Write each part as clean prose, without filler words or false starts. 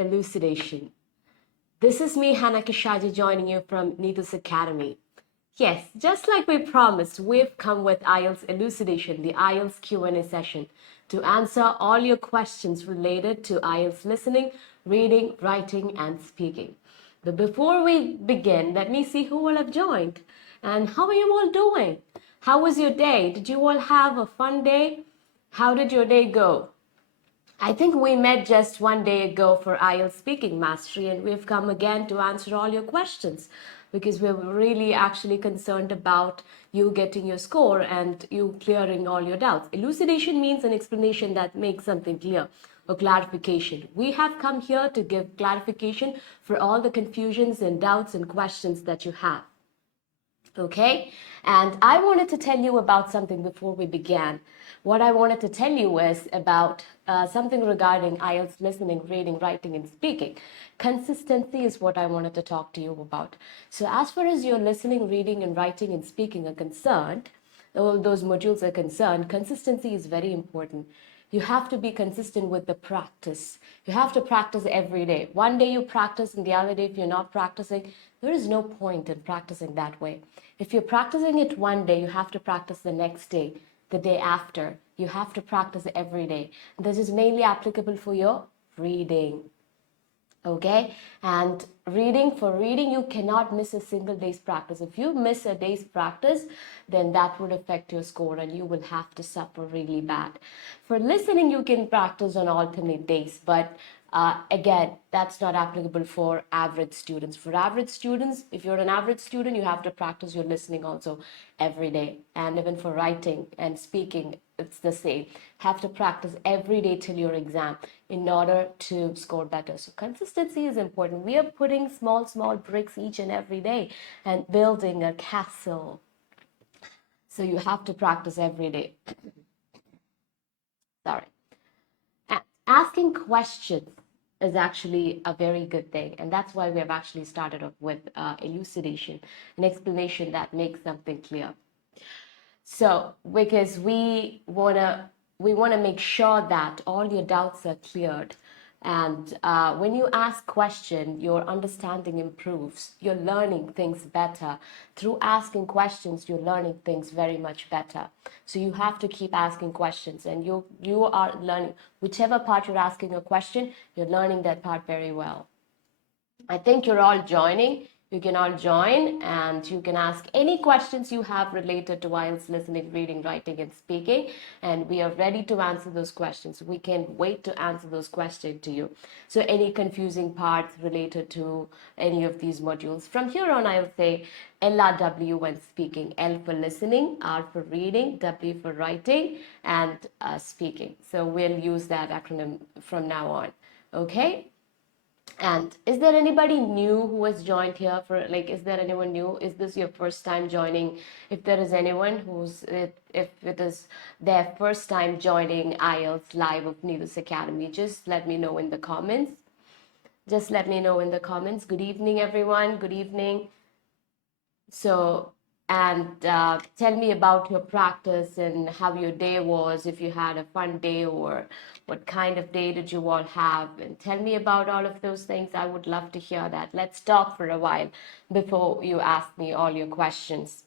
elucidation. This is me, Hannah Kishaji, joining you from Neethus Academy. Yes, just like we promised, we've come with IELTS elucidation, the IELTS Q&A session, to answer all your questions related to IELTS listening, reading, writing, and speaking. But before we begin, let me see who will have joined. And how are you all doing? How was your day? Did you all have a fun day? How did your day go? I think we met just one day ago for IELTS speaking mastery, and we've come again to answer all your questions because we're really actually concerned about you getting your score and you clearing all your doubts. Elucidation means an explanation that makes something clear or clarification. We have come here to give clarification for all the confusions and doubts and questions that you have. Okay, and I wanted to tell you about something before we began. What I wanted to tell you is about something regarding IELTS listening, reading, writing, and speaking. Consistency is what I wanted to talk to you about. So as far as your listening, reading, and writing and speaking are concerned, all those modules are concerned, consistency is very important. You have to be consistent with the practice. You have to practice every day. One day you practice and the other day if you're not practicing, there is no point in practicing that way. If you're practicing it one day, you have to practice the next day, the day after. You have to practice every day. This is mainly applicable for your reading. Okay, and for reading you cannot miss a single day's practice. If you miss a day's practice, then that would affect your score and you will have to suffer really bad. For listening, you can practice on alternate days, but again, that's not applicable for average students. For average students, if you're an average student, you have to practice your listening also every day. And even for writing and speaking, it's the same. Have to practice every day till your exam in order to score better. So consistency is important. We are putting small bricks each and every day and building a castle. So you have to practice every day. Sorry. Asking questions is actually a very good thing, and that's why we have actually started off with elucidation, an explanation that makes something clear. So because we wanna make sure that all your doubts are cleared, and when you ask questions, your understanding improves. You're learning things better. Through asking questions, you're learning things very much better. So you have to keep asking questions, and you are learning. Whichever part you're asking a question, you're learning that part very well. I think you're all joining. You can all join and you can ask any questions you have related to IELTS listening, reading, writing, and speaking. And we are ready to answer those questions. We can't wait to answer those questions to you. So any confusing parts related to any of these modules. From here on, I'll say LRW when speaking. L for listening, R for reading, W for writing, and speaking. So we'll use that acronym from now on. Okay? And is there anybody new who has joined here for, is there anyone new? Is this your first time joining? If there is anyone if it is their first time joining IELTS Live of Neethus Academy, just let me know in the comments. Just let me know in the comments. Good evening, everyone. Good evening. So, and tell me about your practice and how your day was, if you had a fun day or what kind of day did you all have, and tell me about all of those things. I would love to hear that. Let's talk for a while before you ask me all your questions.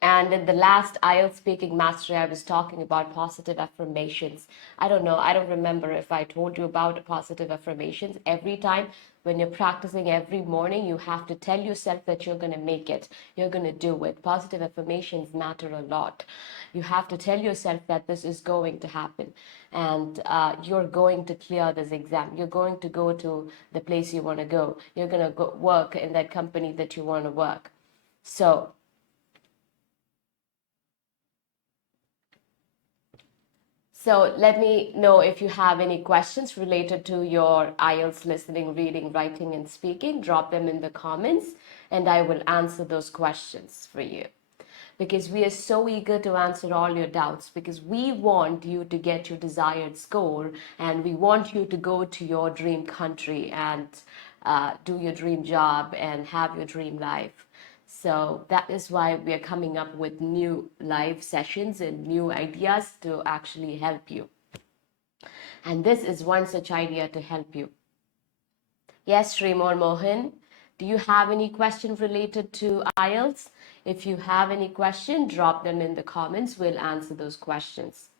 And in the last IELTS speaking mastery, I was talking about positive affirmations. I don't know, I don't remember if I told you about positive affirmations. Every time when you're practicing every morning, you have to tell yourself that you're going to make it. You're going to do it. Positive affirmations matter a lot. You have to tell yourself that this is going to happen. And you're going to clear this exam. You're going to go to the place you want to go. You're going to go work in that company that you want to work. So let me know if you have any questions related to your IELTS listening, reading, writing, and speaking. Drop them in the comments and I will answer those questions for you. Because we are so eager to answer all your doubts, because we want you to get your desired score and we want you to go to your dream country and do your dream job and have your dream life. So that is why we are coming up with new live sessions and new ideas to actually help you. And this is one such idea to help you. Yes, Srimor Mohan, do you have any question related to IELTS? If you have any question, drop them in the comments. We'll answer those questions.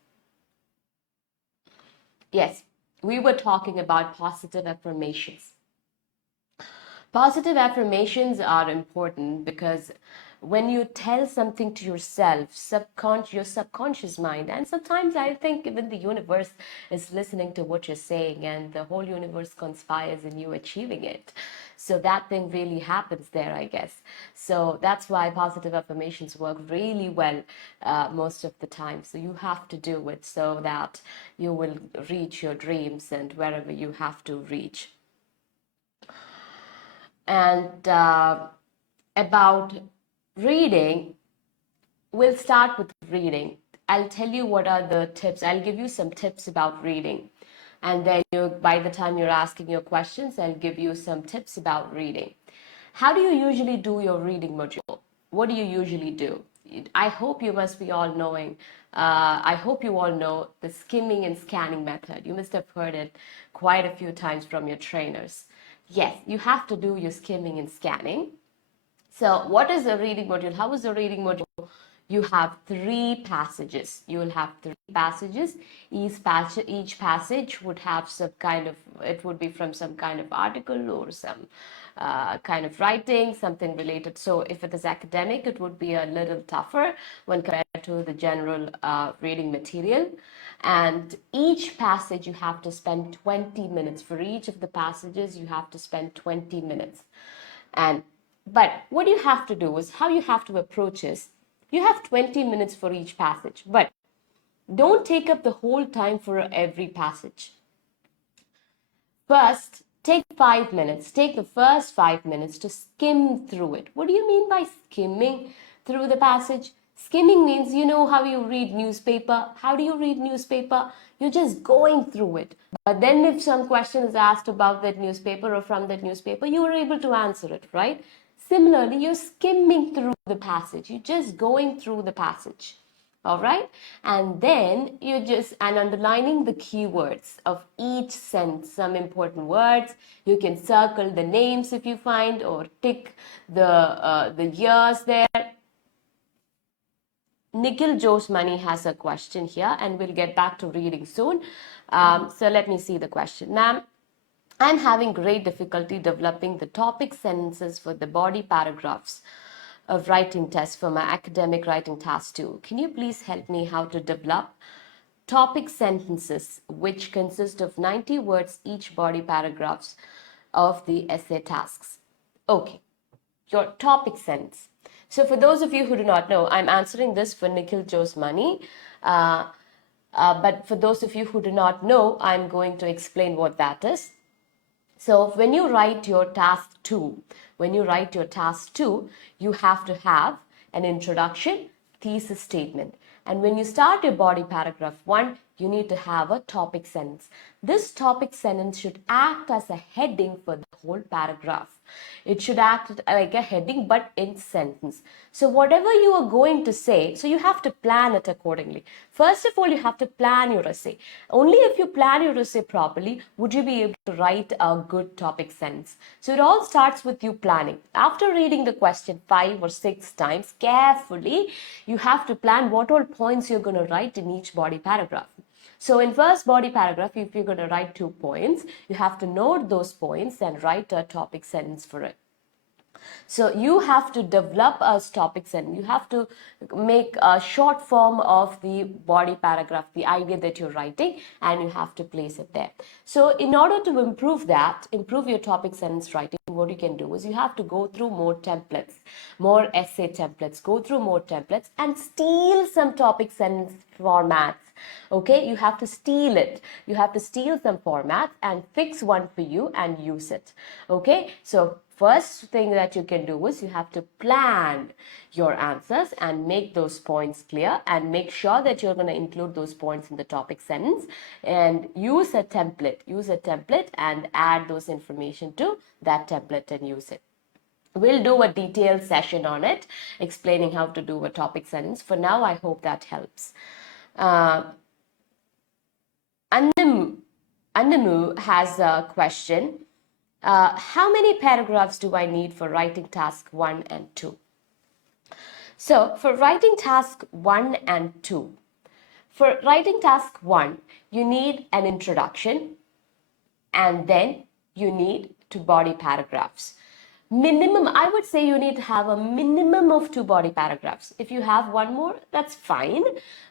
Yes, we were talking about positive affirmations. Positive affirmations are important because when you tell something to yourself, your subconscious mind, and sometimes I think even the universe is listening to what you're saying and the whole universe conspires in you achieving it. So that thing really happens there, I guess. So that's why positive affirmations work really well most of the time. So you have to do it so that you will reach your dreams and wherever you have to reach. And about reading, we'll start with reading. I'll tell you what are the tips. I'll give you some tips about reading. And then by the time you're asking your questions, I'll give you some tips about reading. How do you usually do your reading module? What do you usually do? I hope you must be all knowing. I hope you all know the skimming and scanning method. You must have heard it quite a few times from your trainers. Yes, you have to do your skimming and scanning. So what is a reading module? How is a reading module? You have 3 passages. You will have 3 passages. Each passage would have some kind of, it would be from some kind of article or some kind of writing, something related. So if it is academic, it would be a little tougher when compared to the general reading material. And each passage you have to spend 20 minutes. For each of the passages, you have to spend 20 minutes. But what you have to do is, how you have to approach is, you have 20 minutes for each passage, but don't take up the whole time for every passage. First, take 5 minutes. Take the first 5 minutes to skim through it. What do you mean by skimming through the passage? Skimming means, you know how you read newspaper. How do you read newspaper? You're just going through it. But then if some question is asked about that newspaper or from that newspaper, you are able to answer it, right? Similarly, you're skimming through the passage. You're just going through the passage. All right. And then you're just underlining the keywords of each sentence, some important words. You can circle the names if you find, or tick the years there. 𝐁𝐿𝐿𝐿 has a question here, and we'll get back to reading soon. So let me see the question. Ma'am, I'm having great difficulty developing the topic sentences for the body paragraphs of writing test for my academic writing task 2. Can you please help me how to develop topic sentences which consist of 90 words each body paragraphs of the essay tasks? Okay, your topic sentence. So for those of you who do not know, I'm answering this for 𝐁𝐿𝐿𝐿. But for those of you who do not know, I'm going to explain what that is. So when you write your task 2, you have to have an introduction, thesis statement. And when you start your body paragraph 1, you need to have a topic sentence. This topic sentence should act as a heading for the whole paragraph. It should act like a heading, but in sentence. So whatever you are going to say, so you have to plan it accordingly. First of all, you have to plan your essay. Only if you plan your essay properly, would you be able to write a good topic sentence. So it all starts with you planning. After reading the question 5 or 6 times carefully, you have to plan what all points you're going to write in each body paragraph. So in first body paragraph, if you're going to write 2 points, you have to note those points and write a topic sentence for it. So you have to develop a topic sentence. You have to make a short form of the body paragraph, the idea that you're writing, and you have to place it there. So in order to improve your topic sentence writing, what you can do is you have to go through more templates, more essay templates, go through more templates and steal some topic sentence formats. Okay, you have to steal it. You have to steal some formats and fix one for you and use it. Okay, so first thing that you can do is you have to plan your answers and make those points clear and make sure that you're going to include those points in the topic sentence and use a template and add those information to that template and use it. We'll do a detailed session on it, explaining how to do a topic sentence. For now, I hope that helps. Annamu has a question. How many paragraphs do I need for writing task 1 and 2? So for writing task 1 and 2, for writing task 1, you need an introduction and then you need 2 body paragraphs. Minimum, I would say you need to have a minimum of 2 body paragraphs. If you have one more, that's fine,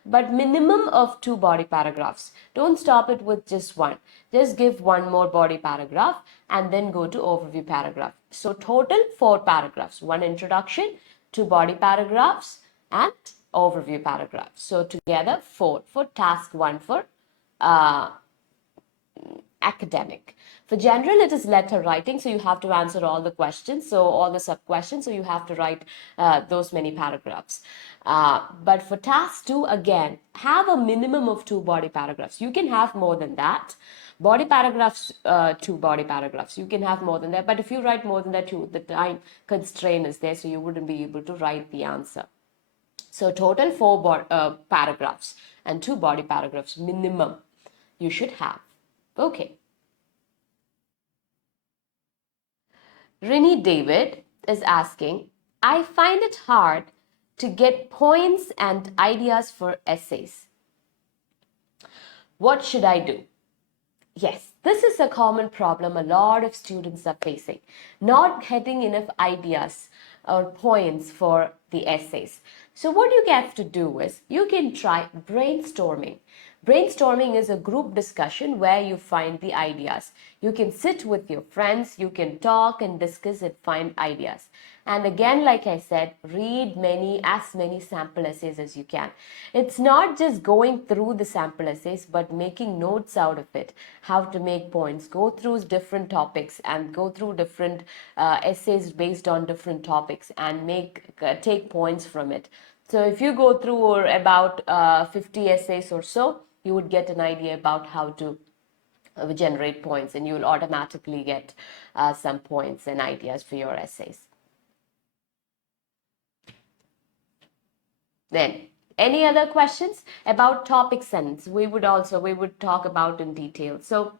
but minimum of 2 body paragraphs. Don't stop it with just one. Just give one more body paragraph and then go to overview paragraph. So total 4 paragraphs, 1 introduction, 2 body paragraphs and overview paragraph. So together 4 for task 1 for academic. For general, it is letter writing, so you have to answer all the questions, so all the sub questions, so you have to write those many paragraphs. But for task 2, again, have a minimum of 2 body paragraphs. You can have more than that. Body paragraphs, 2 body paragraphs. You can have more than that, but if you write more than that, the time constraint is there, so you wouldn't be able to write the answer. So total 4 paragraphs and 2 body paragraphs minimum you should have. Okay. Rini David is asking, I find it hard to get points and ideas for essays. What should I do? Yes, this is a common problem a lot of students are facing, not getting enough ideas or points for the essays. So what you have to do is you can try brainstorming. Brainstorming is a group discussion where you find the ideas. You can sit with your friends, you can talk and discuss and find ideas. And again, like I said, read as many sample essays as you can. It's not just going through the sample essays, but making notes out of it, how to make points, go through different topics and go through different essays based on different topics and take points from it. So if you go through about 50 essays or so, you would get an idea about how to generate points, and you will automatically get some points and ideas for your essays. Then, any other questions about topic sentence? We would talk about in detail. So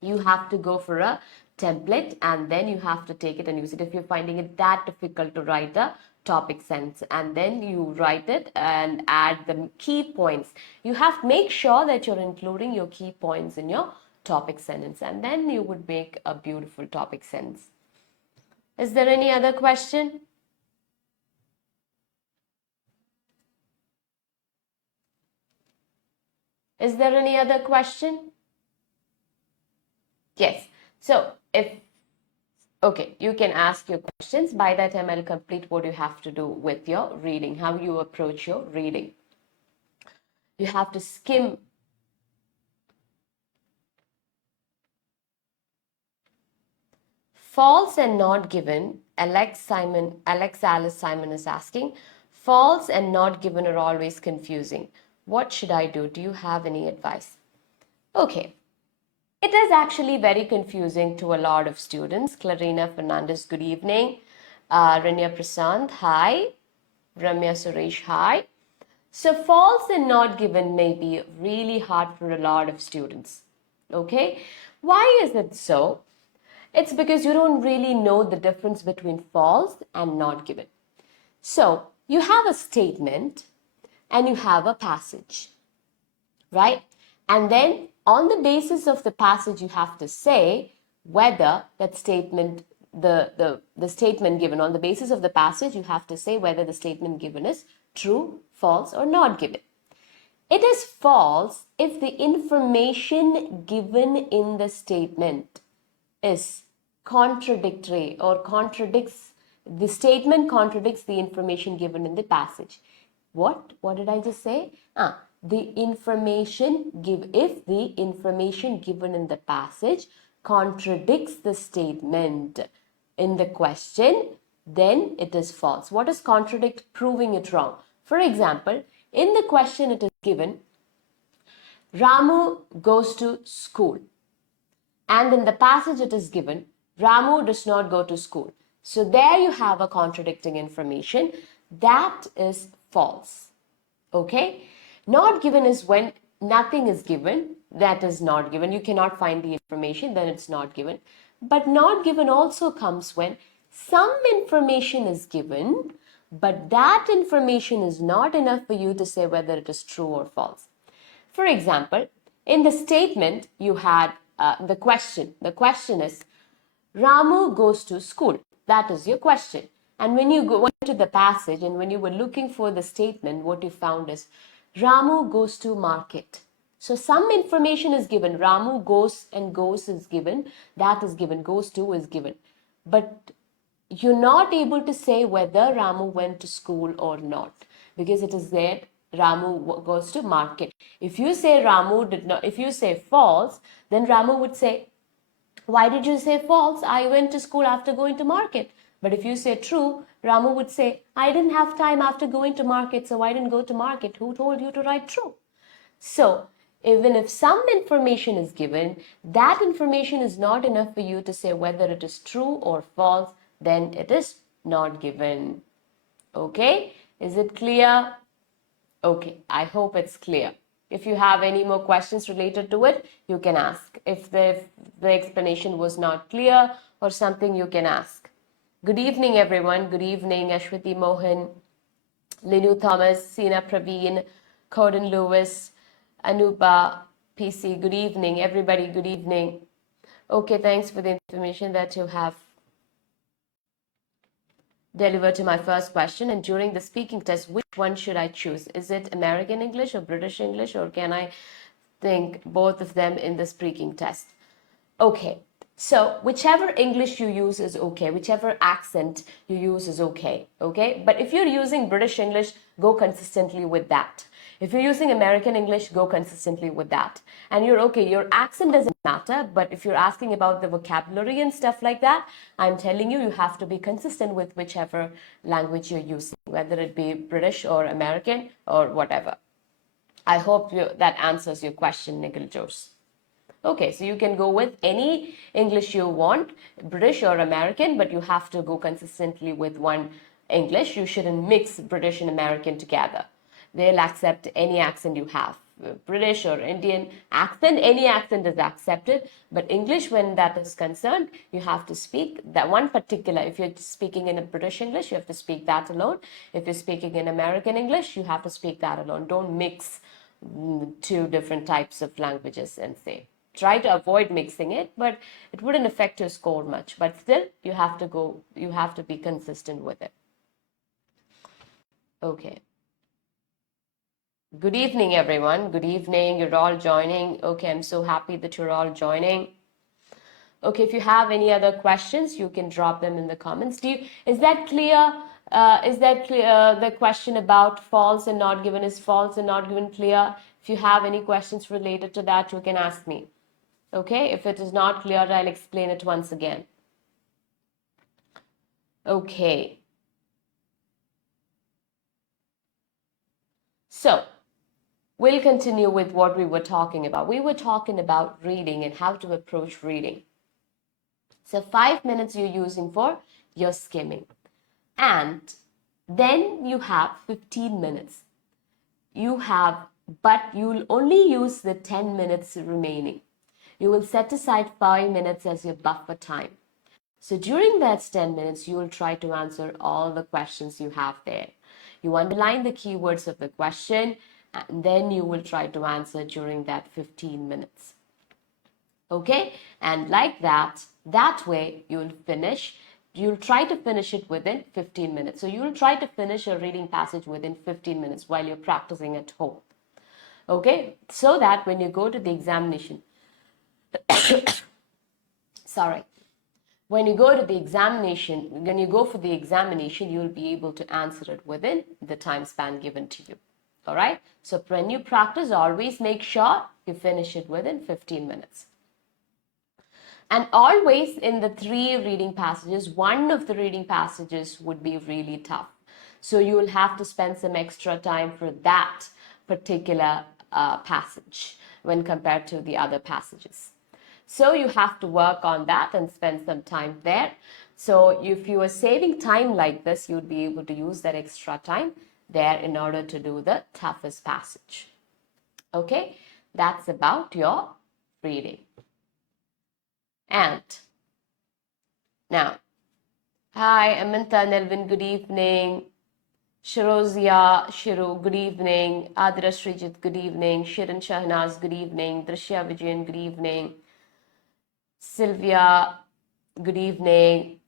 you have to go for a template and then you have to take it and use it. If you're finding it that difficult to write a topic sentence, and then you write it and add the key points. You have to make sure that you're including your key points in your topic sentence, and then you would make a beautiful topic sentence. Is there any other question? Is there any other question? Yes. So okay, you can ask your questions. By that time, I'll complete what you have to do with your reading, how you approach your reading. You have to skim. False and not given. Alex Alice Simon is asking, false and not given are always confusing. What should I do? Do you have any advice? Okay. It is actually very confusing to a lot of students. Clarina Fernandez, good evening. Rania Prasant, hi. Ramya Suresh, hi. So false and not given may be really hard for a lot of students. Okay? Why is it so? It's because you don't really know the difference between false and not given. So you have a statement and you have a passage, right? And then on the basis of the passage, you have to say whether that statement, the statement given on the basis of the passage, you have to say whether the statement given is true, false, or not given. It is false if the information given in the statement is contradictory or the statement contradicts the information given in the passage. What did I just say? If the information given in the passage contradicts the statement in the question, then it is false. What is contradict? Proving it wrong. For example, in the question it is given, Ramu goes to school. And in the passage it is given, Ramu does not go to school. So there you have a contradicting information. That is false. Okay? Not given is when nothing is given. That is not given. You cannot find the information, then it's not given. But not given also comes when some information is given, but that information is not enough for you to say whether it is true or false. For example, in the statement, you had the question. The question is, Ramu goes to school. That is your question. And when you went to the passage and when you were looking for the statement, what you found is, Ramu goes to market. So some information is given. Ramu goes and goes is given. That is given. Goes to is given. But you're not able to say whether Ramu went to school or not, because it is there, Ramu goes to market. If you say Ramu did not, if you say false, then Ramu would say, why did you say false? I went to school after going to market. But if you say true, Ramu would say, I didn't have time after going to market, so I didn't go to market. Who told you to write true? So even if some information is given, that information is not enough for you to say whether it is true or false, then it is not given. Okay? Is it clear? Okay, I hope it's clear. If you have any more questions related to it, you can ask. If the explanation was not clear or something, you can ask. Good evening, everyone. Good evening, Ashwati Mohan, Linu Thomas, Sina Praveen, Corden Lewis, Anupa, PC. Good evening, everybody. Good evening. Okay, thanks for the information that you have delivered to my first question. And during the speaking test, which one should I choose? Is it American English or British English, or can I think both of them in the speaking test? Okay, so whichever English you use is okay. Whichever accent you use is okay. Okay, but if you're using British English, go consistently with that. If you're using American English, go consistently with that. And you're okay, your accent doesn't matter, but if you're asking about the vocabulary and stuff like that, I'm telling you, you have to be consistent with whichever language you're using, whether it be British or American or whatever. I hope that answers your question, Nikhil Jose. Okay, so you can go with any English you want, British or American, but you have to go consistently with one English. You shouldn't mix British and American together. They'll accept any accent you have. British or Indian accent, any accent is accepted, but English, when that is concerned, you have to speak that one particular. If you're speaking in a British English, you have to speak that alone. If you're speaking in American English, you have to speak that alone. Don't mix two different types of languages and say. Try to avoid mixing it, but it wouldn't affect your score much. But still, you have to be consistent with it. Okay. Good evening, everyone. Good evening. You're all joining. Okay, I'm so happy that you're all joining. Okay, if you have any other questions, you can drop them in the comments. Is that clear? The question about false and not given is false and not given clear? If you have any questions related to that, you can ask me. Okay, if it is not clear, I'll explain it once again. Okay. So, we'll continue with what we were talking about. We were talking about reading and how to approach reading. So 5 minutes you're using for your skimming. And then you have 15 minutes. But you'll only use the 10 minutes remaining. You will set aside 5 minutes as your buffer time. So during that 10 minutes, you will try to answer all the questions you have there. You underline the keywords of the question, and then you will try to answer during that 15 minutes. Okay? And like that way you'll try to finish it within 15 minutes. So you'll try to finish a reading passage within 15 minutes while you're practicing at home. Okay? So that when you go to the examination, sorry. When you go for the examination, you'll be able to answer it within the time span given to you. All right? So when you practice, always make sure you finish it within 15 minutes. And always in the 3 reading passages, one of the reading passages would be really tough. So you will have to spend some extra time for that particular passage when compared to the other passages. So you have to work on that and spend some time there. So if you are saving time like this, you would be able to use that extra time there in order to do the toughest passage. Okay, that's about your reading. And now, hi, Amintha, Nelvin, good evening. Shirozia, Shiru, good evening. Adira Srijit, good evening. Shirin Shahnaz, good evening. Drishya Vijayan, good evening. Sylvia, good evening.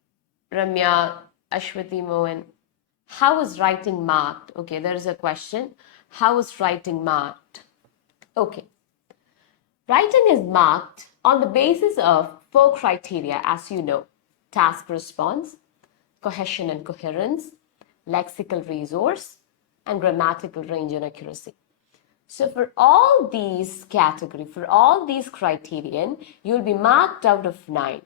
Ramya, Ashwati Mohan. How is writing marked? Okay, there is a question. How is writing marked? Okay. Writing is marked on the basis of 4 criteria, as you know: task response, cohesion and coherence, lexical resource, and grammatical range and accuracy. So for all these category, for all these criterion, you'll be marked out of 9.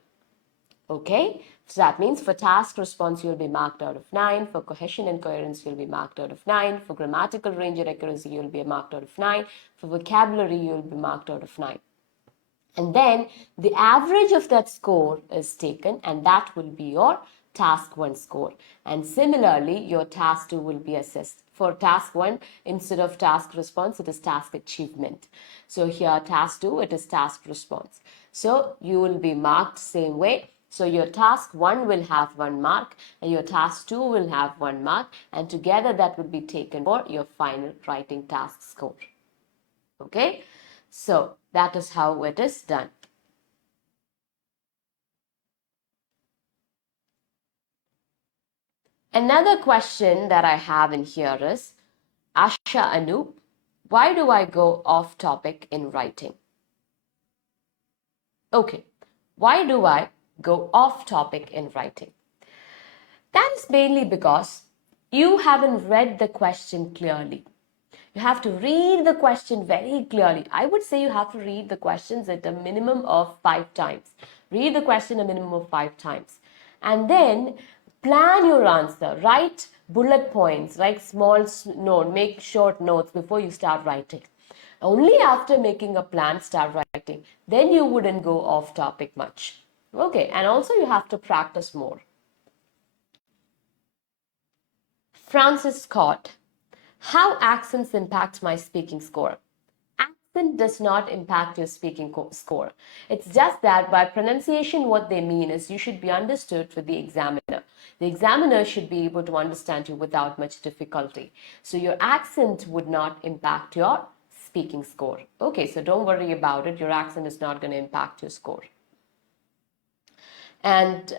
Okay, so that means for task response, you'll be marked out of 9. For cohesion and coherence, you'll be marked out of 9. For grammatical range and accuracy, you'll be marked out of 9. For vocabulary, you'll be marked out of 9. And then the average of that score is taken, and that will be your task 1 score. And similarly, your task 2 will be assessed. For task 1, instead of task response, it is task achievement. So here task 2, it is task response. So you will be marked same way. So your task 1 will have 1 mark and your task 2 will have 1 mark, and together that will be taken for your final writing task score. Okay, so that is how it is done. Another question that I have in here is, Asha Anup, why do I go off topic in writing? Okay, why do I go off topic in writing? That is mainly because you haven't read the question clearly. You have to read the question very clearly. I would say you have to read the questions at a minimum of 5 times. Read the question a minimum of 5 times. And then plan your answer. Write bullet points, write small note, make short notes before you start writing. Only after making a plan, start writing. Then you wouldn't go off topic much. Okay, and also you have to practice more. Francis Scott, how accents impact my speaking score? Accent does not impact your speaking score. It's just that by pronunciation, what they mean is you should be understood for the examiner. The examiner should be able to understand you without much difficulty. So your accent would not impact your speaking score. Okay, so don't worry about it. Your accent is not going to impact your score. And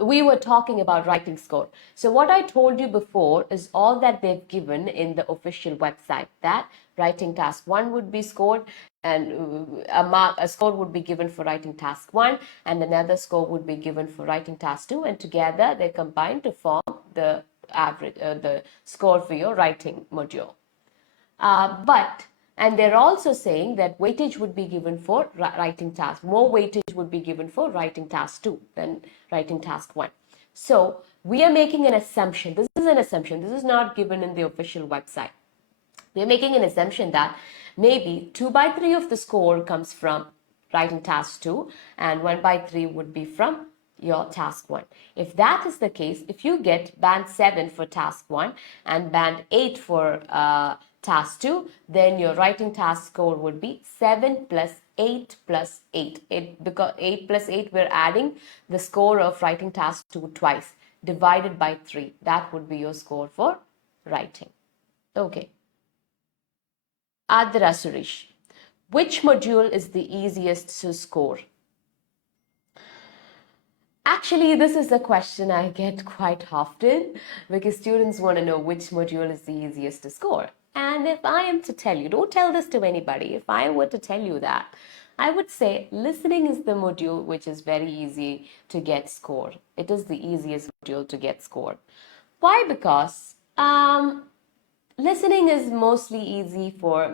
we were talking about writing score. So what I told you before is all that they've given in the official website, that writing task 1 would be scored, and a score would be given for writing task 1, and another score would be given for writing task 2, and together they combine to form the average, the score for your writing module. And they're also saying that weightage would be given for writing task. More weightage would be given for writing task 2 than writing task 1. So we are making an assumption. This is an assumption. This is not given in the official website. We are making an assumption that maybe 2/3 of the score comes from writing task 2 and 1/3 would be from your task 1. If that is the case, if you get band 7 for task 1 and band 8 for task 2, then your writing task score would be 7 plus 8 plus 8. Because 8 plus 8, we're adding the score of writing task 2 twice, divided by 3. That would be your score for writing. Okay. Adra Suresh, which module is the easiest to score? Actually, this is a question I get quite often because students want to know which module is the easiest to score. And if I am to tell you, don't tell this to anybody, if I were to tell you that, I would say listening is the module which is very easy to get score. It is the easiest module to get score. Why? Because listening is mostly easy for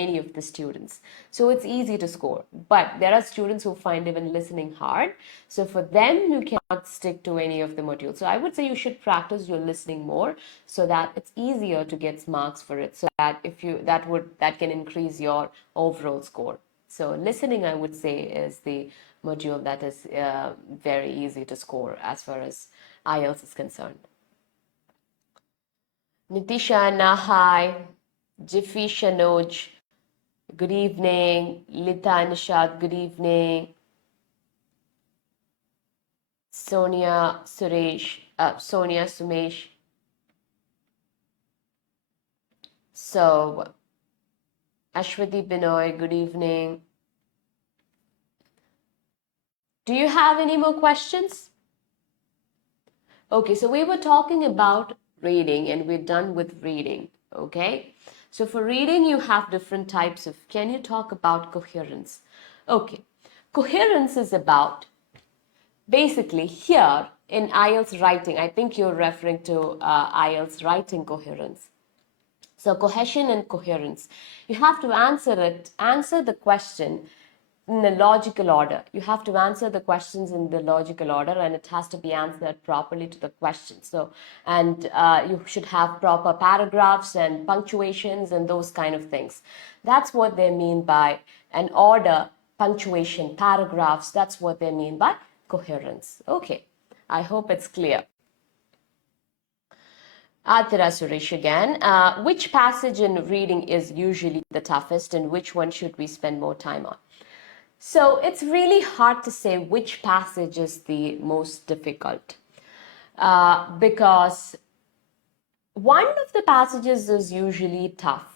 many of the students. So it's easy to score. But there are students who find even listening hard. So for them, you cannot stick to any of the modules. So I would say you should practice your listening more so that it's easier to get marks for it. So that that can increase your overall score. So listening, I would say, is the module that is very easy to score as far as IELTS is concerned. Nitisha, hi. Jiffy Shanoj, good evening. Lita Nishad, good evening. Sonia Sumesh. So, Ashwati Binoy, good evening. Do you have any more questions? Okay, so we were talking about reading and we're done with reading, okay? So for reading, you have different types of, can you talk about coherence? Okay, coherence is about, basically here in IELTS writing, I think you're referring to IELTS writing coherence. So cohesion and coherence, you have to answer the question in the logical order. You have to answer the questions in the logical order, and it has to be answered properly to the question. So, and you should have proper paragraphs and punctuations and those kind of things. That's what they mean by an order, punctuation, paragraphs. That's what they mean by coherence. Okay, I hope it's clear. Adhira Suresh again. Which passage in reading is usually the toughest, and which one should we spend more time on? So it's really hard to say which passage is the most difficult because one of the passages is usually tough.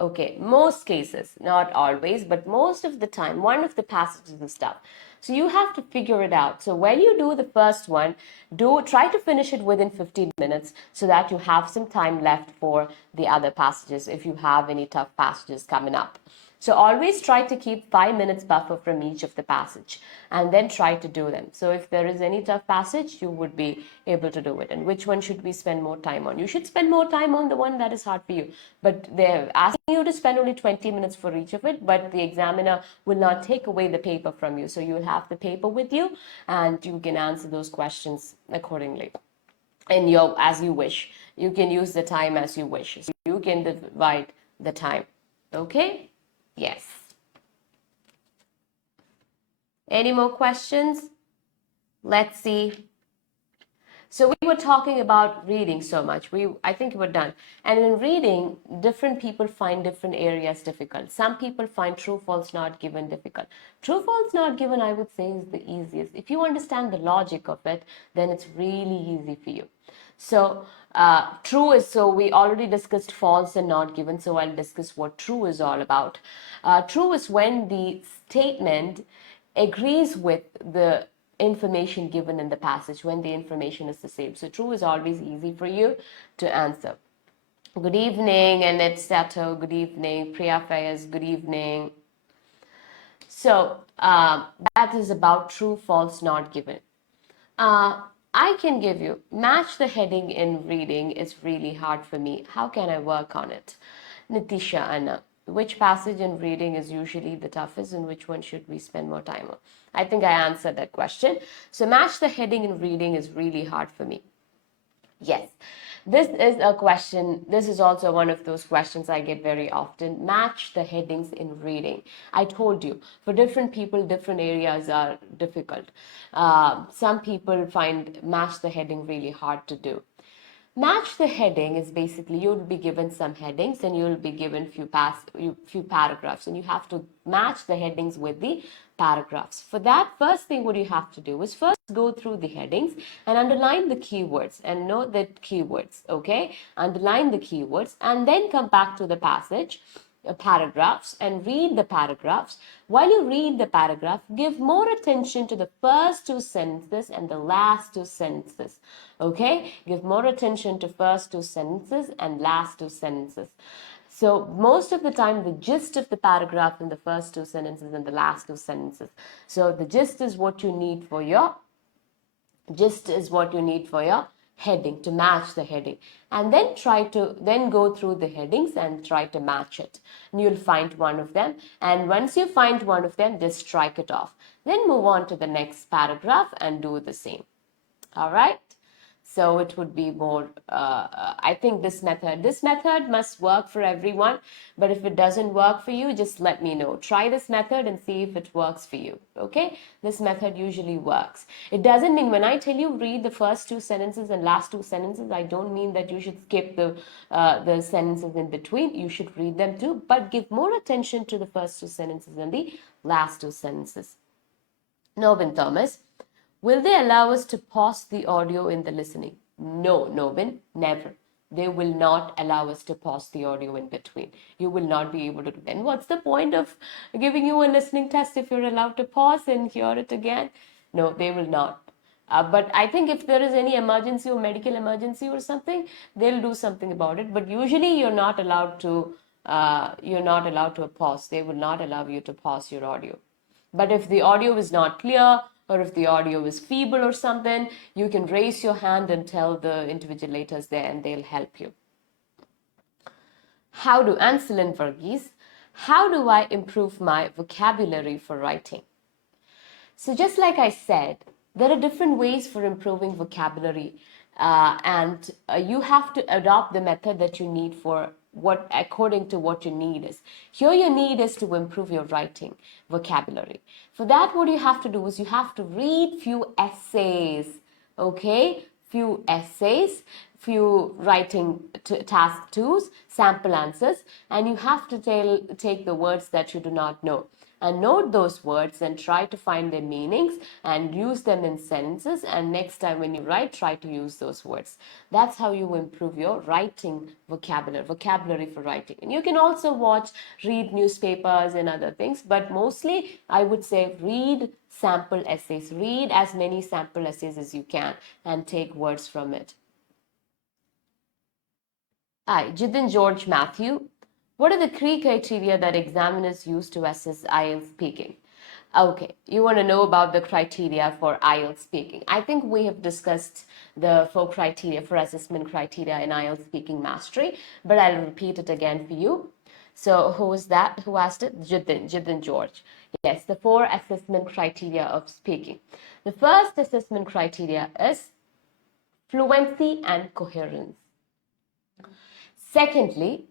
Okay, most cases, not always, but most of the time, one of the passages is tough. So you have to figure it out. So when you do the first one, try to finish it within 15 minutes so that you have some time left for the other passages if you have any tough passages coming up. So always try to keep 5 minutes buffer from each of the passage and then try to do them. So if there is any tough passage, you would be able to do it. And which one should we spend more time on? You should spend more time on the one that is hard for you. But they're asking you to spend only 20 minutes for each of it, but the examiner will not take away the paper from you. So you'll have the paper with you and you can answer those questions accordingly. And as you wish. You can use the time as you wish. So you can divide the time. Okay? Yes. Any more questions? Let's see. So we were talking about reading so much. I think we're done. And in reading, different people find different areas difficult. Some people find true, false, not given difficult. True, false, not given, I would say, is the easiest. If you understand the logic of it, then it's really easy for you. So true is, so we already discussed false and not given, so I'll discuss what true is all about. True is when the statement agrees with the information given in the passage, when the information is the same. So true is always easy for you to answer. Good evening, Annette Sato, good evening. Priya Fayez, good evening. So that is about true, false, not given. I can give you, match the heading in reading is really hard for me. How can I work on it? Nitisha Anna, which passage in reading is usually the toughest and which one should we spend more time on? I think I answered that question. So match the heading in reading is really hard for me. Yes, this is a question. This is also one of those questions I get very often. Match the headings in reading. I told you, for different people, different areas are difficult. Some people find match the heading really hard to do. Match the heading is basically you'll be given some headings and you'll be given few paragraphs, and you have to match the headings with the paragraphs. For that, first thing what you have to do is first go through the headings and underline the keywords and note the keywords, okay? Underline the keywords and then come back to the passage, paragraphs, and read the paragraphs. While you read the paragraph, give more attention to the first two sentences and the last two sentences. Okay? Give more attention to first two sentences and last two sentences. So most of the time, the gist of the paragraph in the first two sentences and the last two sentences. So the gist is what you need for your heading, to match the heading, and then go through the headings and try to match it, and you'll find one of them, and once you find one of them, just strike it off, then move on to the next paragraph and do the same. All right, So it would be more, I think this method must work for everyone, but if it doesn't work for you, just let me know. Try this method and see if it works for you, okay? This method usually works. It doesn't mean when I tell you read the first two sentences and last two sentences, I don't mean that you should skip the sentences in between. You should read them too, but give more attention to the first two sentences and the last two sentences. Nobin Thomas, will they allow us to pause the audio in the listening? No, Nobin, never. They will not allow us to pause the audio in between. You will not be able to do that. And what's the point of giving you a listening test if you're allowed to pause and hear it again? No, they will not. But I think if there is any emergency or medical emergency or something, they'll do something about it. But usually you're not allowed to pause. They will not allow you to pause your audio. But if the audio is not clear or if the audio is feeble or something, you can raise your hand and tell the invigilators there and they'll help you. How do I improve my vocabulary for writing? So just like I said, there are different ways for improving vocabulary, and you have to adopt the method that you need for according to what your need is. Here your need is to improve your writing vocabulary. For that, what you have to do is you have to read few essays, okay? Few essays, few writing task 2s, sample answers, and you have to take the words that you do not know and note those words and try to find their meanings and use them in sentences, and next time when you write, try to use those words. That's how you improve your writing vocabulary for writing. And you can also read newspapers and other things, but mostly I would say read sample essays. Read as many sample essays as you can and take words from it. Hi, Jithin George Matthew. What are the three criteria that examiners use to assess IELTS speaking? Okay, you want to know about the criteria for IELTS speaking. I think we have discussed the 4 criteria for assessment criteria in IELTS speaking mastery, but I'll repeat it again for you. So who was that? Who asked it? Jithin George. Yes, the 4 assessment criteria of speaking. The first assessment criteria is fluency and coherence. Secondly,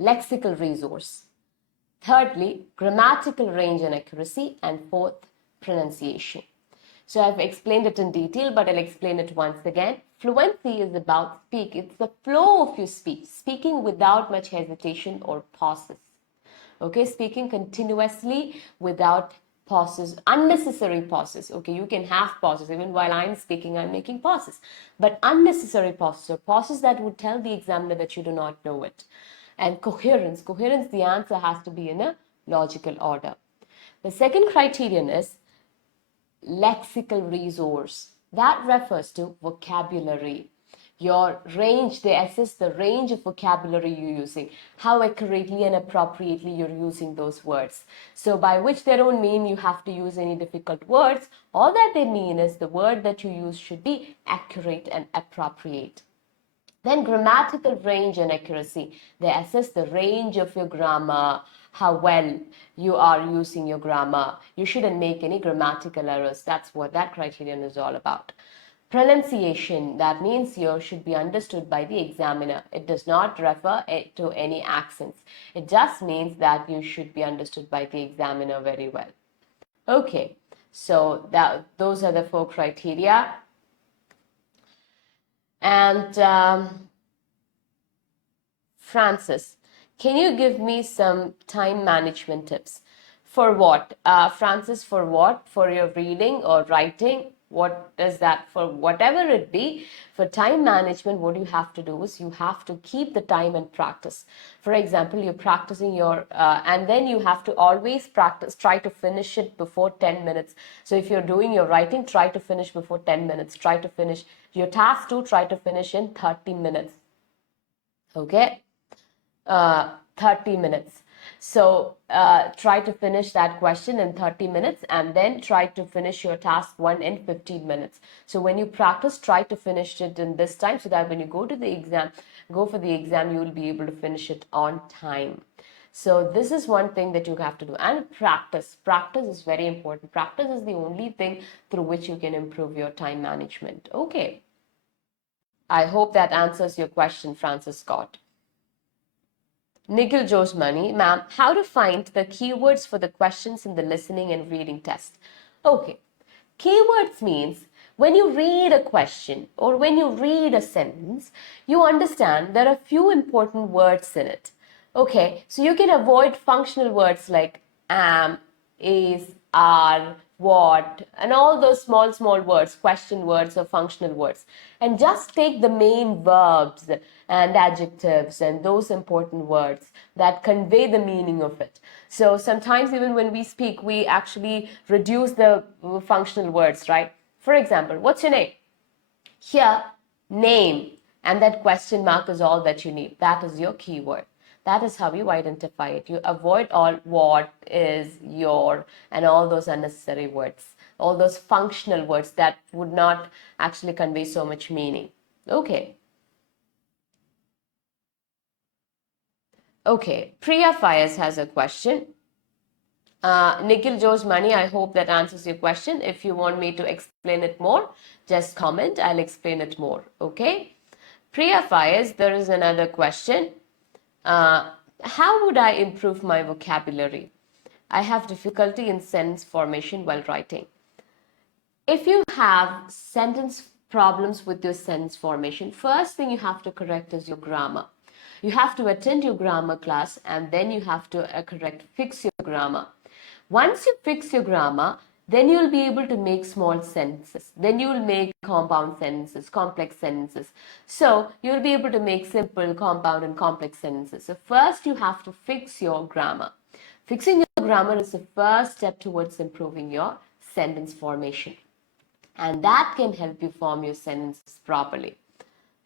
lexical resource. Thirdly, grammatical range and accuracy. And fourth, pronunciation. So I've explained it in detail, but I'll explain it once again. Fluency is about speak. It's the flow of your speech, speaking without much hesitation or pauses. Okay, speaking continuously without pauses, unnecessary pauses. Okay, you can have pauses. Even while I'm speaking, I'm making pauses. But unnecessary pauses, or pauses that would tell the examiner that you do not know it. And coherence, the answer has to be in a logical order. The second criterion is lexical resource. That refers to vocabulary. Your range, they assess the range of vocabulary you're using, how accurately and appropriately you're using those words. So by which they don't mean you have to use any difficult words. All that they mean is the word that you use should be accurate and appropriate. Then grammatical range and accuracy. They assess the range of your grammar, how well you are using your grammar. You shouldn't make any grammatical errors. That's what that criterion is all about. Pronunciation, that means you should be understood by the examiner. It does not refer to any accents. It just means that you should be understood by the examiner very well. Okay, so those are the 4 criteria. And Francis, can you give me some time management tips? For what? Francis, for what? For your reading or writing? What is that? For whatever it be, for time management, what you have to do is you have to keep the time and practice. For example, you're practicing and then you have to always practice, try to finish it before 10 minutes. So if you're doing your writing, try to finish before 10 minutes. Try to finish your task 2, try to finish in 30 minutes. Okay? 30 minutes. So try to finish that question in 30 minutes and then try to finish your task 1 in 15 minutes. So when you practice, try to finish it in this time so that when you go for the exam, you will be able to finish it on time. So this is one thing that you have to do. And practice. Practice is very important. Practice is the only thing through which you can improve your time management. Okay. I hope that answers your question, Francis Scott. 𝐁𝐿𝐽𝐽𝐲 ma'am, how to find the keywords for the questions in the listening and reading test? Okay, keywords means when you read a question or when you read a sentence, you understand there are few important words in it. Okay, so you can avoid functional words like am, is, are, what, and all those small words, question words or functional words, and just take the main verbs and adjectives and those important words that convey the meaning of it. So sometimes even when we speak, we actually reduce the functional words, right? For example, what's your name? Here, name, and that question mark is all that you need. That is your keyword. That is how you identify it. You avoid all what, is, your, and all those unnecessary words, all those functional words that would not actually convey so much meaning. Okay. Okay, 𝐕₄ has a question. 𝐁𝐿𝐽𝐽𝐲, I hope that answers your question. If you want me to explain it more, just comment. I'll explain it more. Okay. 𝐕₄, there is another question. How would I improve my vocabulary? I have difficulty in sentence formation while writing. If you have sentence problems with your sentence formation, first thing you have to correct is your grammar. You have to attend your grammar class and then you have to fix your grammar. Once you fix your grammar, then you'll be able to make small sentences. Then you will make compound sentences, complex sentences. So you'll be able to make simple, compound, and complex sentences. So first you have to fix your grammar. Fixing your grammar is the first step towards improving your sentence formation. And that can help you form your sentences properly.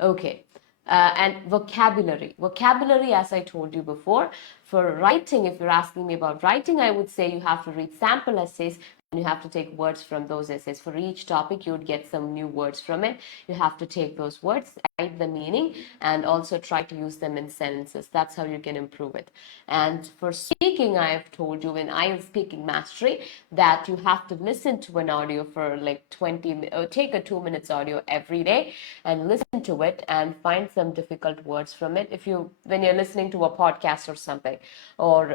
Okay. And vocabulary. Vocabulary, as I told you before, for writing, if you're asking me about writing, I would say you have to read sample essays and you have to take words from those essays. For each topic, you would get some new words from it. You have to take those words, write the meaning, and also try to use them in sentences. That's how you can improve it. And for speaking, I have told you in IELTS Speaking Mastery that you have to listen to an audio for like 20, or take a 2 minutes audio every day and listen to it and find some difficult words from it. When you're listening to a podcast or something, or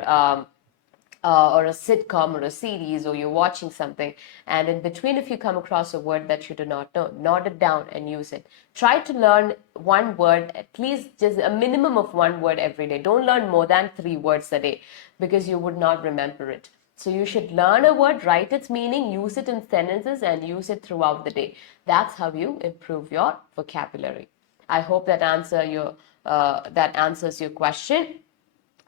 a sitcom or a series, or you're watching something, and in between if you come across a word that you do not know, note it down and use it. Try to learn one word, at least just a minimum of one word every day. Don't learn more than 3 words a day because you would not remember it. So you should learn a word, write its meaning, use it in sentences, and use it throughout the day. That's how you improve your vocabulary. I hope that answers your question.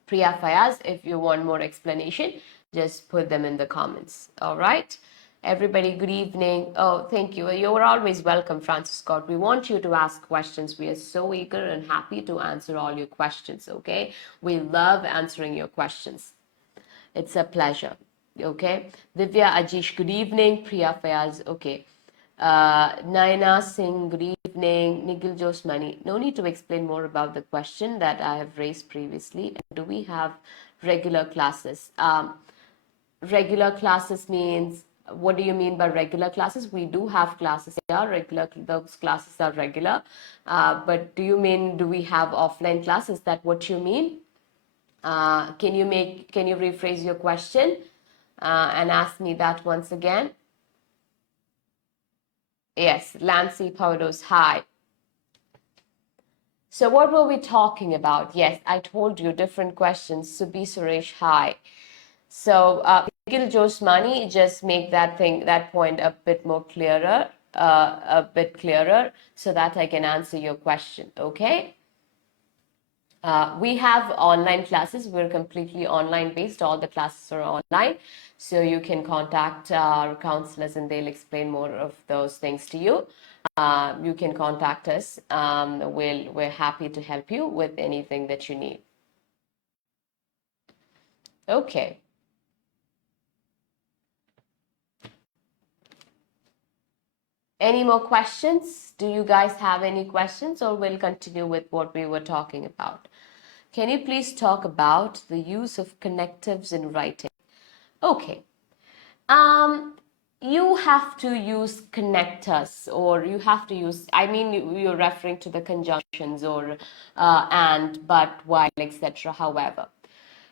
𝐕₄, if you want more explanation, just put them in the comments. All right. Everybody, good evening. Oh, thank you. You're always welcome, Francis Scott. We want you to ask questions. We are so eager and happy to answer all your questions, okay? We love answering your questions. It's a pleasure, okay? Divya Ajish, good evening. 𝐕₄, okay. Naina Singh, good evening. 𝐁𝐿𝐽𝐽𝐲, no need to explain more about the question that I have raised previously. Do we have regular classes? Regular classes means, what do you mean by regular classes? We do have classes here. Those classes are regular. But do you mean, do we have offline classes? Is that what you mean? Can you rephrase your question and ask me that once again? Yes, Lancy Powdos, hi. So what were we talking about? Yes, I told you different questions. Subhi Suresh, hi. So 𝐁𝐿𝐽𝐽𝐲, just make that point a bit more clearer, so that I can answer your question, okay? We have online classes. We're completely online based. All the classes are online. So you can contact our counselors and they'll explain more of those things to you. You can contact us. We're happy to help you with anything that you need. Okay. Any more questions? Do you guys have any questions, or we'll continue with what we were talking about? Can you please talk about the use of connectives in writing? Okay. you have to use connectors, or you have to use, I mean, you're referring to the conjunctions, or and, but, while, etc. However,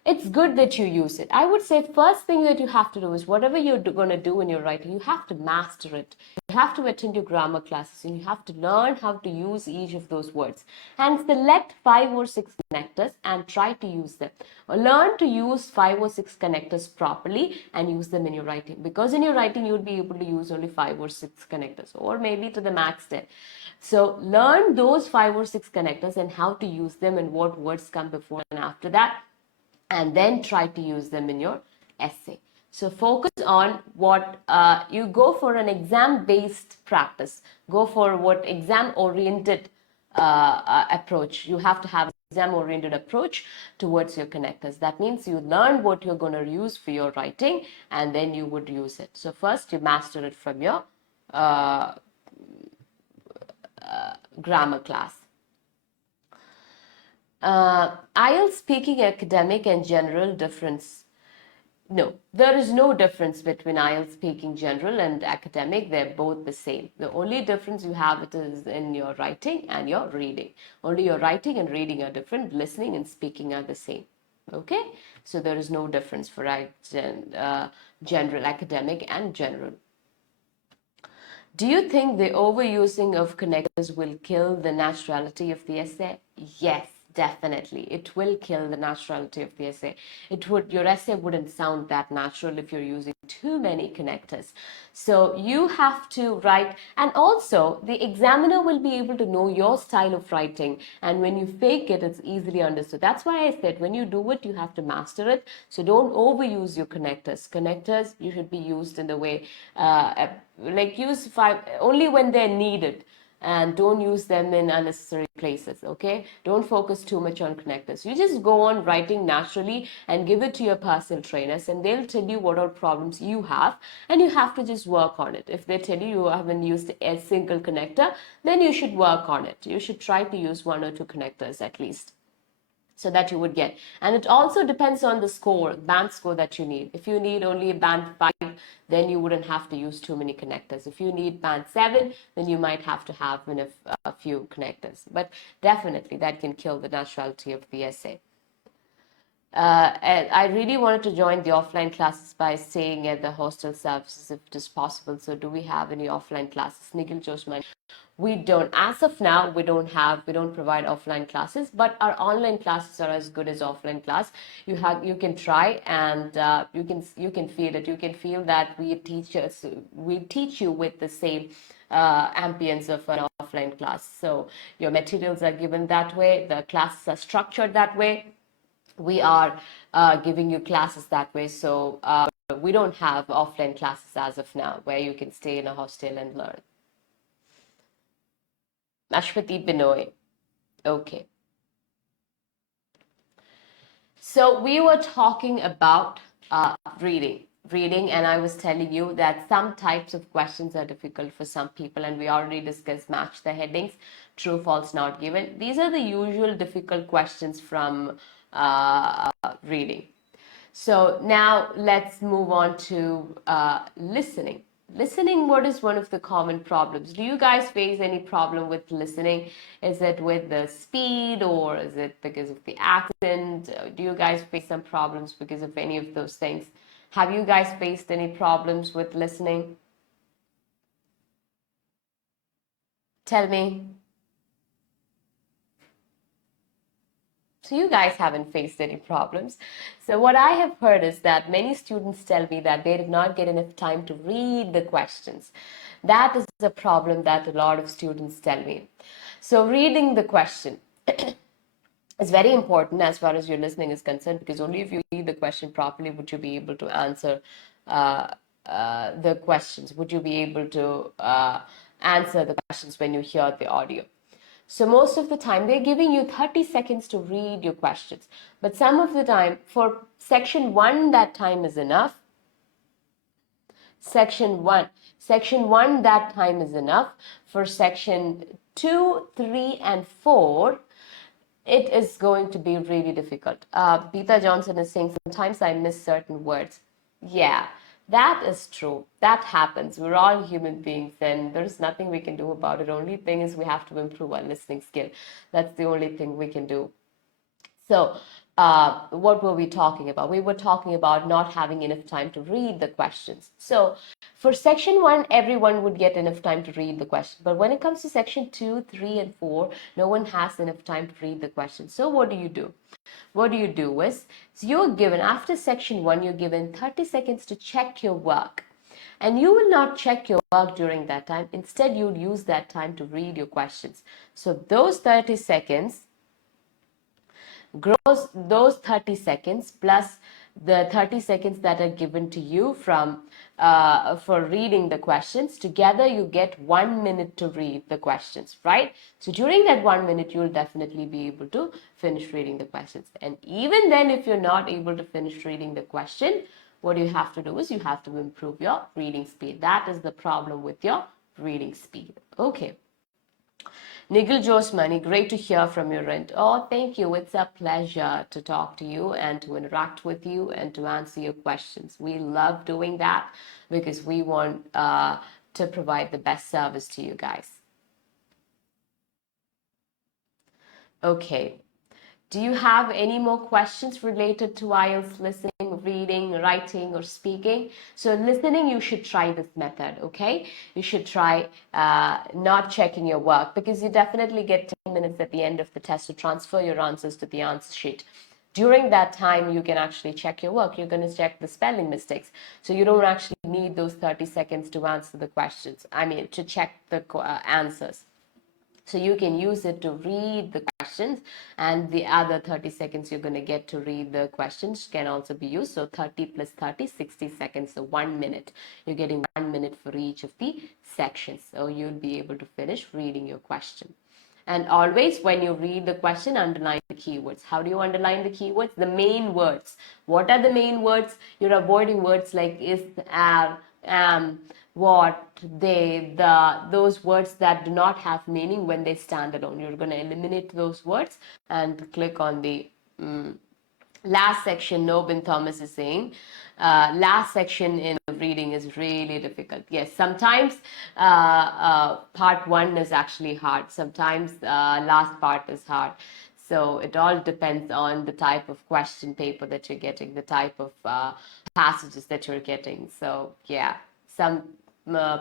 it's good that you use it. I would say first thing that you have to do is whatever you're going to do in your writing, you have to master it. You have to attend your grammar classes and you have to learn how to use each of those words. And select 5 or 6 connectors and try to use them. Or learn to use 5 or 6 connectors properly and use them in your writing. Because in your writing, you'll be able to use only 5 or 6 connectors, or maybe to the max 10. So learn those 5 or 6 connectors and how to use them and what words come before and after that, and then try to use them in your essay. So focus on what you go for an exam-based practice. Go for what exam-oriented approach. You have to have an exam-oriented approach towards your connectors. That means you learn what you're going to use for your writing, and then you would use it. So first you master it from your grammar class. IELTS speaking academic and general difference. No, there is no difference between IELTS speaking general and academic. They're both the same. The only difference you have it is in your writing and your reading. Only your writing and reading are different. Listening and speaking are the same. Okay, so there is no difference for general, academic and general. Do you think the overusing of connectors will kill the naturality of the essay? Yes. Definitely, it will kill the naturality of the essay. Your essay wouldn't sound that natural if you're using too many connectors. So you have to write, and also the examiner will be able to know your style of writing, and when you fake it, it's easily understood. That's why I said when you do it, you have to master it. So don't overuse your connectors. Connectors, you should be used in the way, like use 5 only when they're needed. And don't use them in unnecessary places, okay? Don't focus too much on connectors. You just go on writing naturally and give it to your personal trainers, and they'll tell you what all problems you have, and you have to just work on it. If they tell you haven't used a single connector, then you should work on it. You should try to use 1 or 2 connectors at least, so that you would get. And it also depends on the score, band score that you need. If you need only a band 5, then you wouldn't have to use too many connectors. If you need band 7, then you might have to have a few connectors. But definitely that can kill the naturality of the essay. And I really wanted to join the offline classes by staying at the hostel services if it is possible. So do we have any offline classes? Nikhil Josman. We don't, as of now, we don't provide offline classes, but our online classes are as good as offline class. You can try, and you can feel it. You can feel that we teach you with the same ambience of an offline class. So your materials are given that way. The classes are structured that way. We are giving you classes that way. So we don't have offline classes as of now where you can stay in a hostel and learn. Ashwati Binoy. Okay. So we were talking about reading, and I was telling you that some types of questions are difficult for some people, and we already discussed match the headings, true, false, not given. These are the usual difficult questions from reading. So now let's move on to listening. Listening, what is one of the common problems? Do you guys face any problem with listening? Is it with the speed, or is it because of the accent? Do you guys face some problems because of any of those things? Have you guys faced any problems with listening? Tell me. So you guys haven't faced any problems. So what I have heard is that many students tell me that they did not get enough time to read the questions. That is a problem that a lot of students tell me. So reading the question is very important as far as your listening is concerned, because only if you read the question properly would you be able to answer the questions. Would you be able to answer the questions when you hear the audio? So most of the time, they're giving you 30 seconds to read your questions. But some of the time, for section 1, that time is enough. Section 1, that time is enough. For section 2, 3, and 4, it is going to be really difficult. Beeta Johnson is saying, sometimes I miss certain words. Yeah. That is true. That happens. We're all human beings, and there's nothing we can do about it. Only thing is we have to improve our listening skill. That's the only thing we can do. So, what were we talking about? We were talking about not having enough time to read the questions. So, for section 1, everyone would get enough time to read the question. But when it comes to section 2, 3, and 4, no one has enough time to read the question. So, what do you do? What you do is, so you're given, after section 1, you're given 30 seconds to check your work. And you will not check your work during that time. Instead, you'll use that time to read your questions. So, those 30 seconds, grows those 30 seconds plus the 30 seconds that are given to you from for reading the questions, together you get 1 minute to read the questions, right? So during that 1 minute, you'll definitely be able to finish reading the questions. And even then, if you're not able to finish reading the question, what you have to do is you have to improve your reading speed. That is the problem with your reading speed. Okay. Nigel Josmani, great to hear from you, Rent. Oh, thank you. It's a pleasure to talk to you and to interact with you and to answer your questions. We love doing that because we want to provide the best service to you guys. Okay. Do you have any more questions related to IELTS listening, reading, writing, or speaking? So listening, you should try this method, okay? You should try not checking your work, because you definitely get 10 minutes at the end of the test to transfer your answers to the answer sheet. During that time, you can actually check your work. You're going to check the spelling mistakes. So you don't actually need those 30 seconds to answer the questions. I mean, to check the answers. So you can use it to read the questions, and the other 30 seconds you're going to get to read the questions can also be used. So 30 plus 30, 60 seconds, so 1 minute. You're getting 1 minute for each of the sections. So you'll be able to finish reading your question. And always when you read the question, underline the keywords. How do you underline the keywords? The main words. What are the main words? You're avoiding words like is, are, am, what, they, the, those words that do not have meaning when they stand alone. You're going to eliminate those words and click on the last section. Nobin Thomas is saying, last section in reading is really difficult. Yes, sometimes part 1 is actually hard. Sometimes last part is hard. So it all depends on the type of question paper that you're getting, the type of passages that you're getting. So yeah, some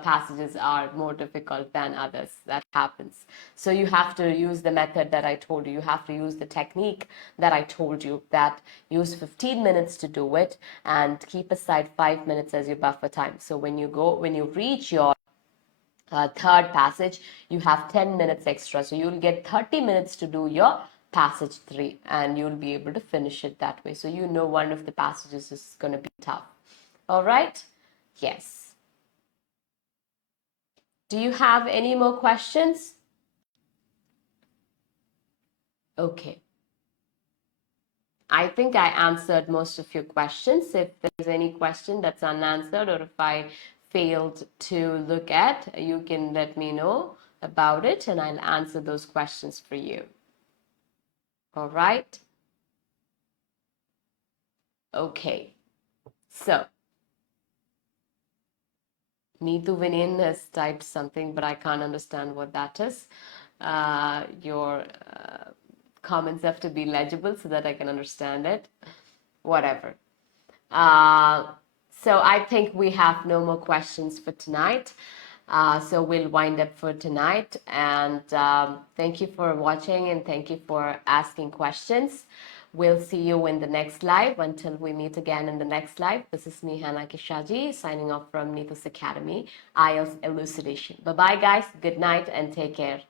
passages are more difficult than others. That happens. So you have to use the method that I told you. You have to use the technique that I told you, that use 15 minutes to do it and keep aside 5 minutes as your buffer time. So when you reach your third passage, you have 10 minutes extra. So you'll get 30 minutes to do your passage 3, and you'll be able to finish it that way. So you know one of the passages is going to be tough. All right? Yes. Do you have any more questions? Okay. I think I answered most of your questions. If there's any question that's unanswered, or if I failed to look at, you can let me know about it and I'll answer those questions for you. All right. Okay. So Neethu Vinin has typed something, but I can't understand what that is. Your comments have to be legible so that I can understand it. Whatever. So I think we have no more questions for tonight. So we'll wind up for tonight. And thank you for watching, and thank you for asking questions. We'll see you in the next live. Until we meet again in the next live, this is me, 𝐻𝐻𝐻𝐿 𝐄𝐥𝐿 signing off from Neethus Academy, IELTS Elucidation. Bye-bye, guys. Good night and take care.